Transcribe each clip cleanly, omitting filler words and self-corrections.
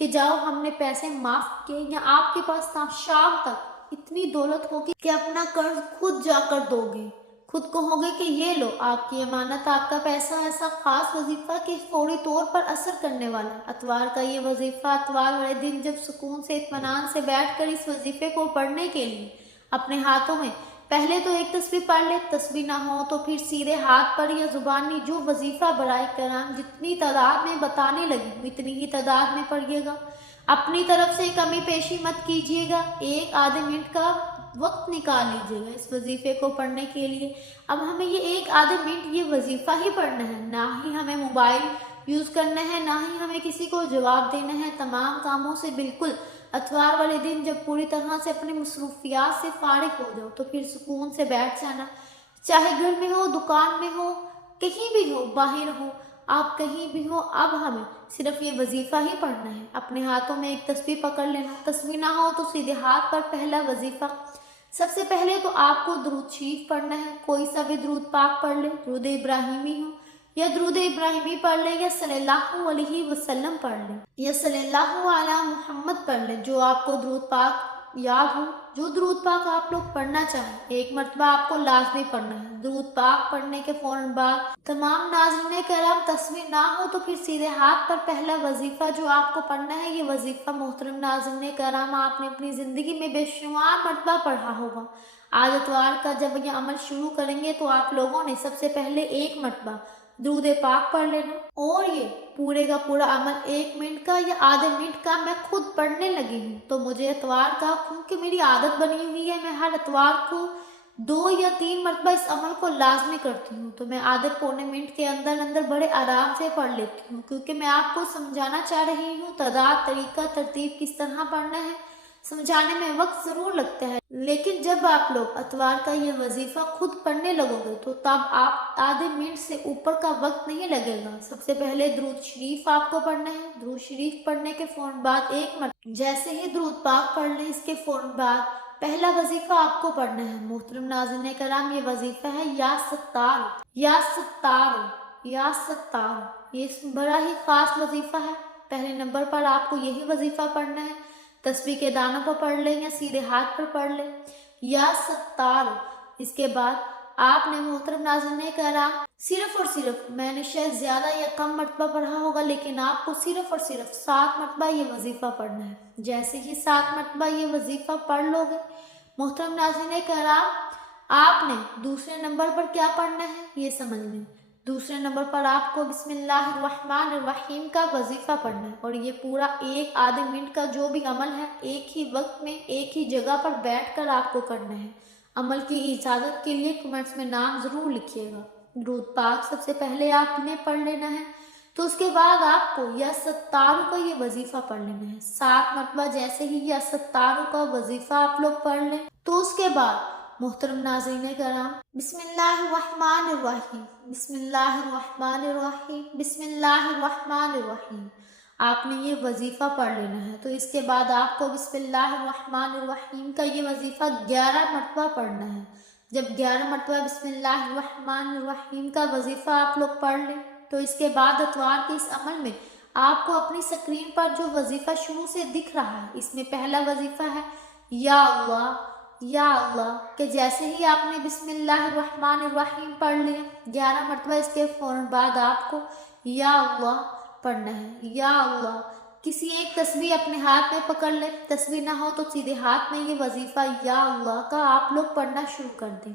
کہ جاؤ ہم نے پیسے معاف کیے، یا آپ کے پاس شام تک اتنی دولت ہوگی کہ اپنا قرض خود جا کر دو گے، خود کہو گے کہ یہ لو آپ کی امانت، آپ کا پیسہ، ایسا خاص وظیفہ کہ فوری طور پر اثر کرنے والا۔ اتوار کا یہ وظیفہ، اتوار والے دن جب سکون سے اطمینان سے بیٹھ کر اس وظیفے کو پڑھنے کے لیے اپنے ہاتھوں میں پہلے تو ایک تسبیح پڑھ لے، تسبیح نہ ہو تو پھر سیدھے ہاتھ پر یا زبانی جو وظیفہ برائے کرام جتنی تعداد میں بتانے لگی اتنی ہی تعداد میں پڑھیے گا۔ اپنی طرف سے کمی پیشی مت کیجیے گا، ایک آدھے منٹ کا وقت نکال لیجیے گا اس وظیفے کو پڑھنے کے لیے۔ اب ہمیں یہ ایک آدھے منٹ یہ وظیفہ ہی پڑھنا ہے، نہ ہی ہمیں موبائل یوز کرنا ہے، نہ ہی ہمیں کسی کو جواب دینا ہے، تمام کاموں سے بالکل اتوار والے دن جب پوری طرح سے اپنی مصروفیات سے فارغ ہو جاؤ تو پھر سکون سے بیٹھ جانا، چاہے گھر میں ہو، دکان میں ہو، کہیں بھی ہو، باہر ہو، آپ کہیں بھی ہو، اب ہمیں صرف یہ وظیفہ ہی پڑھنا ہے۔ اپنے ہاتھوں میں ایک تسبیح پکڑ لینا، تسبیح نہ ہو تو سیدھے ہاتھ پر پہلا وظیفہ۔ سب سے پہلے تو آپ کو درود شریف پڑھنا ہے، کوئی سا بھی درود پاک پڑھ لے، درود ابراہیمی ہو یا درود ابراہیمی پڑھ لے، یا صلی اللہ علیہ وسلم پڑھ لے، یا صلی اللہ علی محمد پڑھ لے، جو آپ کو درود پاک یاد ہو، جو درود پاک آپ لوگ پڑھنا چاہیں ایک مرتبہ آپ کو لازمی پڑھنا ہے۔ درود پاک پڑھنے کے فوراً بعد تمام ناظرین کرام تسبیح نہ ہو تو پھر سیدھے ہاتھ پر پہلا وظیفہ جو آپ کو پڑھنا ہے، یہ وظیفہ محترم ناظرین کرام آپ نے اپنی زندگی میں بے شمار مرتبہ پڑھا ہوگا۔ آج اتوار کا جب یہ عمل شروع کریں گے تو آپ لوگوں نے سب سے پہلے ایک مرتبہ درود پاک پڑھ لینا، اور یہ پورے کا پورا عمل 1 منٹ کا یا آدھے منٹ کا میں خود پڑھنے لگی ہوں۔ تو مجھے اتوار کا، کیونکہ میری عادت بنی ہوئی ہے، میں ہر اتوار کو 2 یا 3 مرتبہ اس عمل کو لازمی کرتی ہوں، تو میں آدھے پونے منٹ کے اندر بڑے آرام سے پڑھ لیتی ہوں، کیونکہ میں آپ کو سمجھانا چاہ رہی ہوں تعداد، طریقہ، ترتیب کس طرح پڑھنا ہے۔ سمجھانے میں وقت ضرور لگتا ہے، لیکن جب آپ لوگ اتوار کا یہ وظیفہ خود پڑھنے لگو گے تو تب آپ آدھے منٹ سے اوپر کا وقت نہیں لگے گا۔ سب سے پہلے درود شریف آپ کو پڑھنا ہے، درود شریف پڑھنے کے فوراً بعد ایک مرتبہ جیسے ہی درود پاک پڑھ لیں اس کے فوراً بعد پہلا وظیفہ آپ کو پڑھنا ہے۔ محترم ناظرین کرام یہ وظیفہ ہے یا ستار، یا ستار، یا ستار، یہ بڑا ہی خاص وظیفہ ہے۔ پہلے نمبر پر آپ کو یہی وظیفہ پڑھنا ہے، تسبیح کے دانوں پر پڑھ لیں یا سیدھے ہاتھ پر پڑھ لیں، یا ستار۔ اس کے بعد آپ نے محترم ناظرین کرام صرف اور صرف، میں نے شاید زیادہ یا کم مرتبہ پڑھا ہوگا لیکن آپ کو صرف اور صرف 7 مرتبہ یہ وظیفہ پڑھنا ہے۔ جیسے ہی 7 مرتبہ یہ وظیفہ پڑھ لو گے محترم ناظرین کرام، آپ نے دوسرے نمبر پر کیا پڑھنا ہے یہ سمجھ لیں۔ دوسرے نمبر پر آپ کو بسم اللہ الرحمن الرحیم کا وظیفہ پڑھنا ہے، اور یہ پورا ایک آدھے منٹ کا جو بھی عمل ہے ایک ہی وقت میں ایک ہی جگہ پر بیٹھ کر آپ کو کرنا ہے۔ عمل کی اجازت کے لیے کمنٹس میں نام ضرور لکھیے گا۔ درود پاک سب سے پہلے آپ نے پڑھ لینا ہے، تو اس کے بعد آپ کو یا ستاروں کا یہ وظیفہ پڑھ لینا ہے 7 مرتبہ۔ جیسے ہی یا ستاروں کا وظیفہ آپ لوگ پڑھ لیں تو اس کے بعد محترم ناظرین کرام بسم اللہ الرحمن الرحیم، بسم اللہ الرحمن الرحیم، بسم اللہ الرحمن الرحیم، آپ نے یہ وظیفہ پڑھ لینا ہے۔ تو اس کے بعد آپ کو بسم اللہ الرحمن الرحیم کا یہ وظیفہ 11 مرتبہ پڑھنا ہے۔ جب 11 مرتبہ بسم اللہ الرحمن الرحیم کا وظیفہ آپ لوگ پڑھ لیں تو اس کے بعد اتوار کے اس عمل میں آپ کو اپنی سکرین پر جو وظیفہ شروع سے دکھ رہا ہے اس میں پہلا وظیفہ ہے یا اللہ، یا اللہ، کہ جیسے ہی آپ نے بسم اللہ الرحمن الرحیم پڑھ لیا 11 مرتبہ اس کے فوراً بعد آپ کو یا اللہ پڑھنا ہے۔ یا اللہ، کسی ایک تسبیح اپنے ہاتھ میں پکڑ لیں، تسبیح نہ ہو تو سیدھے ہاتھ میں یہ وظیفہ یا اللہ کا آپ لوگ پڑھنا شروع کر دیں۔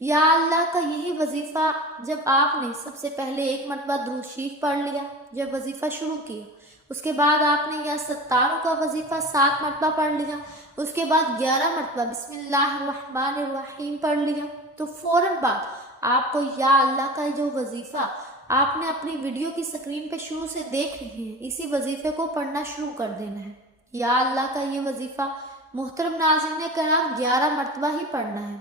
یا اللہ کا یہی وظیفہ جب آپ نے سب سے پہلے ایک مرتبہ درود شریف پڑھ لیا، جب وظیفہ شروع کیا، اس کے بعد آپ نے یا ستاروں کا وظیفہ 7 مرتبہ پڑھ لیا، اس کے بعد 11 مرتبہ بسم اللہ الرحمن الرحیم پڑھ لیا، تو فوراً بعد آپ کو یا اللہ کا جو وظیفہ آپ نے اپنی ویڈیو کی سکرین پہ شروع سے دیکھ رہے ہیں اسی وظیفے کو پڑھنا شروع کر دینا ہے۔ یا اللہ کا یہ وظیفہ محترم ناظرین کرام 11 مرتبہ ہی پڑھنا ہے،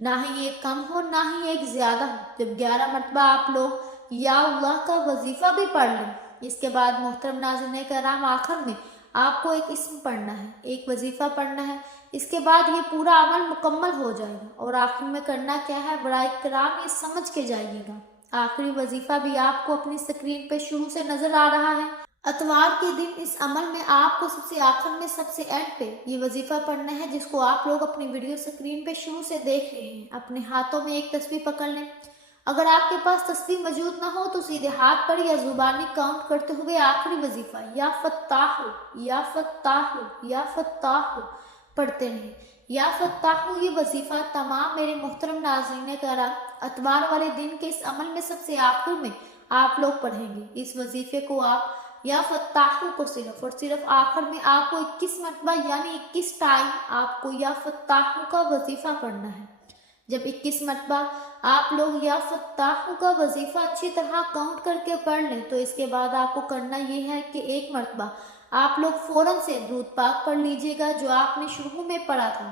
نہ ہی ایک کم ہو نہ ہی ایک زیادہ ہو۔ جب 11 مرتبہ آپ لوگ یا اللہ کا وظیفہ بھی پڑھ لیں اس کے بعد محترم ناظرین کرام آخر میں آپ کو ایک اسم پڑھنا ہے، ایک وظیفہ پڑھنا ہے، اس کے بعد یہ پورا عمل مکمل ہو جائے گا۔ اور آخر میں کرنا کیا ہے برائے کرام یہ سمجھ کے جائیے گا۔ آخری وظیفہ بھی آپ کو اپنی سکرین پہ شروع سے نظر آ رہا ہے، اتوار کے دن اس عمل میں آپ کو سب سے آخر میں سب سے اینڈ پہ یہ وظیفہ پڑھنا ہے، جس کو آپ لوگ اپنی ویڈیو سکرین پہ شروع سے دیکھ رہے ہیں۔ اپنے ہاتھوں میں ایک تسبیح پکڑ لیں۔ اگر آپ کے پاس تسبیح موجود نہ ہو تو سیدھے ہاتھ پر یا زبانی کاؤنٹ کرتے ہوئے آخری وظیفہ یا فتاح یا فتاح یا فتاح پڑھتے رہیں۔ یا فتاح یہ وظیفہ تمام میرے محترم ناظرین کرام اتوار والے دن کے اس عمل میں سب سے آخر میں آپ لوگ پڑھیں گے۔ اس وظیفے کو آپ یا فتاح کو صرف اور صرف آخر میں آپ کو 21 مرتبہ یعنی 21 ٹائم آپ کو یا فتاح کا وظیفہ پڑھنا ہے۔ جب 21 مرتبہ آپ لوگ یا فتاح کا وظیفہ اچھی طرح کاؤنٹ کر کے پڑھ لیں تو اس کے بعد آپ کو کرنا یہ ہے کہ ایک مرتبہ آپ لوگ فوراً سے درود پاک پڑھ لیجئے گا جو آپ نے شروع میں پڑھا تھا۔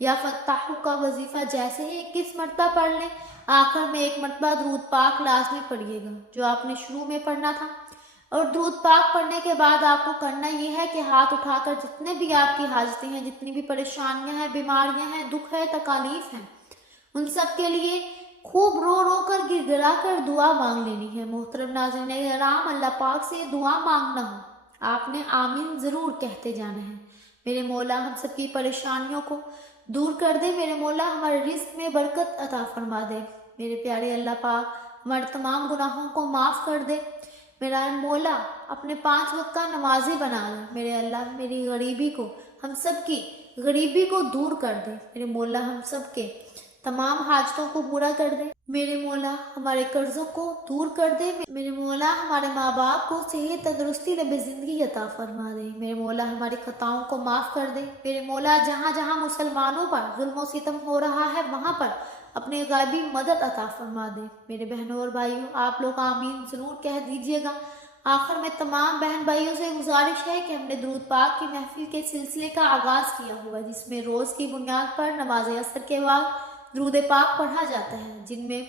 یا فتاح کا وظیفہ جیسے ہی 21 مرتبہ پڑھ لیں، آخر میں ایک مرتبہ درود پاک لازمی پڑھیے گا جو آپ نے شروع میں پڑھنا تھا۔ اور درود پاک پڑھنے کے بعد آپ کو کرنا یہ ہے کہ ہاتھ اٹھا کر جتنے بھی آپ کی حاجتیں ہیں، جتنی بھی پریشانیاں ہیں، بیماریاں ہیں، دکھ ہے، تکالیف ہیں، ان سب کے لیے خوب رو رو کر گر گرا کر دعا مانگ لینی ہے۔ محترم ناظرین کرام، اللہ پاک سے دعا مانگنا ہو آپ نے آمین ضرور کہتے جانا ہے۔ میرے مولا ہم سب کی پریشانیوں کو دور کر دے، میرے مولا ہمارے رزق میں برکت عطا فرما دے، میرے پیارے اللہ پاک ہمارے تمام گناہوں کو معاف کر دے، میرا مولا اپنے 5 وقت کا نمازی بنا دے، میرے اللہ میری غریبی کو، ہم سب کی غریبی کو دور کر دے، میرے مولا ہم سب کے تمام حاجتوں کو پورا کر دے، میرے مولا ہمارے قرضوں کو دور کر دے، میرے مولا ہمارے ماں باپ کو صحت تندرستی لمبی زندگی عطا فرما دے، میرے مولا ہماری خطاؤں کو معاف کر دے، میرے مولا جہاں جہاں مسلمانوں پر ظلم و ستم ہو رہا ہے وہاں پر اپنے غیبی مدد عطا فرما دے۔ میرے بہنوں اور بھائیوں، آپ لوگ آمین ضرور کہہ دیجئے گا۔ آخر میں تمام بہن بھائیوں سے گزارش ہے کہ ہم نے درود پاک کی محفل کے سلسلے کا آغاز کیا ہوا، جس میں روز کی بنیاد پر نماز عصر کے بعد درود پاک پڑھا جاتا ہے، جن میں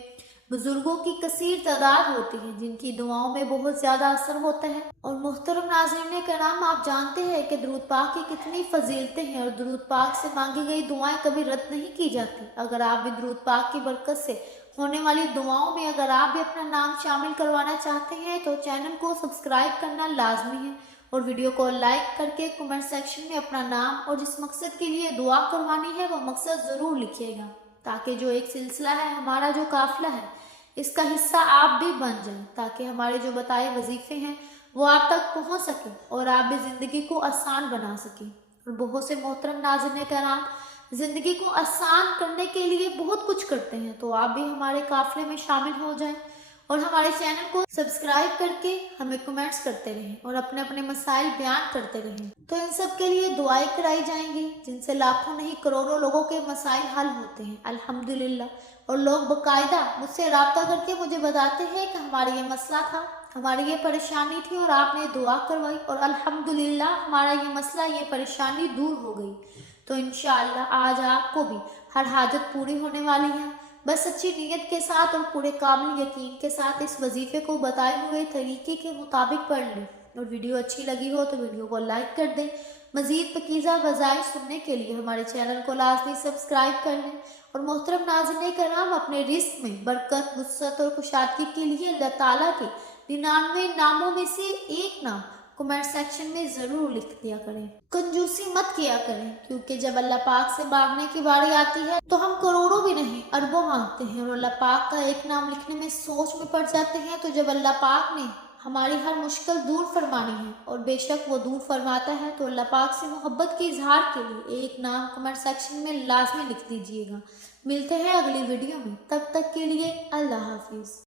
بزرگوں کی کثیر تعداد ہوتی ہے، جن کی دعاؤں میں بہت زیادہ اثر ہوتا ہے۔ اور محترم ناظرین کرام، آپ جانتے ہیں کہ درود پاک کی کتنی فضیلتیں ہیں اور درود پاک سے مانگی گئی دعائیں کبھی رد نہیں کی جاتی۔ اگر آپ بھی درود پاک کی برکت سے ہونے والی دعاؤں میں اگر آپ بھی اپنا نام شامل کروانا چاہتے ہیں تو چینل کو سبسکرائب کرنا لازمی ہے اور ویڈیو کو لائک کر کے کمنٹ سیکشن میں اپنا نام اور جس مقصد کے لیے دعا کروانی ہے وہ مقصد ضرور لکھیے گا، تاکہ جو ایک سلسلہ ہے، ہمارا جو قافلہ ہے، اس کا حصہ آپ بھی بن جائیں، تاکہ ہمارے جو بتائے وظیفے ہیں وہ آپ تک پہنچ سکیں اور آپ بھی زندگی کو آسان بنا سکیں۔ اور بہت سے محترم ناظرین کرام زندگی کو آسان کرنے کے لیے بہت کچھ کرتے ہیں، تو آپ بھی ہمارے قافلے میں شامل ہو جائیں اور ہمارے چینل کو سبسکرائب کر کے ہمیں کمنٹس کرتے رہیں اور اپنے اپنے مسائل بیان کرتے رہیں، تو ان سب کے لیے دعائیں کرائی جائیں گی، جن سے لاکھوں نہیں کروڑوں لوگوں کے مسائل حل ہوتے ہیں الحمدللہ۔ اور لوگ باقاعدہ مجھ سے رابطہ کر کے مجھے بتاتے ہیں کہ ہماری یہ مسئلہ تھا، ہماری یہ پریشانی تھی اور آپ نے دعا کروائی اور الحمدللہ ہمارا یہ مسئلہ، یہ پریشانی دور ہو گئی۔ تو انشاءاللہ آج آپ کو بھی ہر حاجت پوری ہونے والی ہے، بس اچھی نیت کے ساتھ اور پورے کامل یقین کے ساتھ اس وظیفے کو بتائے ہوئے طریقے کے مطابق پڑھ لیں۔ اور ویڈیو اچھی لگی ہو تو ویڈیو کو لائک کر دیں۔ مزید پاکیزہ وظائف سننے کے لیے ہمارے چینل کو لازمی سبسکرائب کر لیں۔ اور محترم ناظرین کرام، اپنے رزق میں برکت، وسعت اور کشادگی کے لیے اللہ تعالیٰ کے 99 ناموں میں سے ایک نام کمنٹ سیکشن میں ضرور لکھ دیا کریں۔ کنجوسی مت کیا کریں، کیونکہ جب اللہ پاک سے مانگنے کی باری آتی ہے تو ہم کروڑوں بھی نہیں اربوں مانگتے ہیں اور اللہ پاک کا ایک نام لکھنے میں سوچ میں پڑ جاتے ہیں۔ تو جب اللہ پاک نے ہماری ہر مشکل دور فرمانی ہے اور بے شک وہ دور فرماتا ہے، تو اللہ پاک سے محبت کے اظہار کے لیے ایک نام کمنٹ سیکشن میں لازمی لکھ دیجئے گا۔ ملتے ہیں اگلی ویڈیو میں، تب تک کے لیے اللہ حافظ۔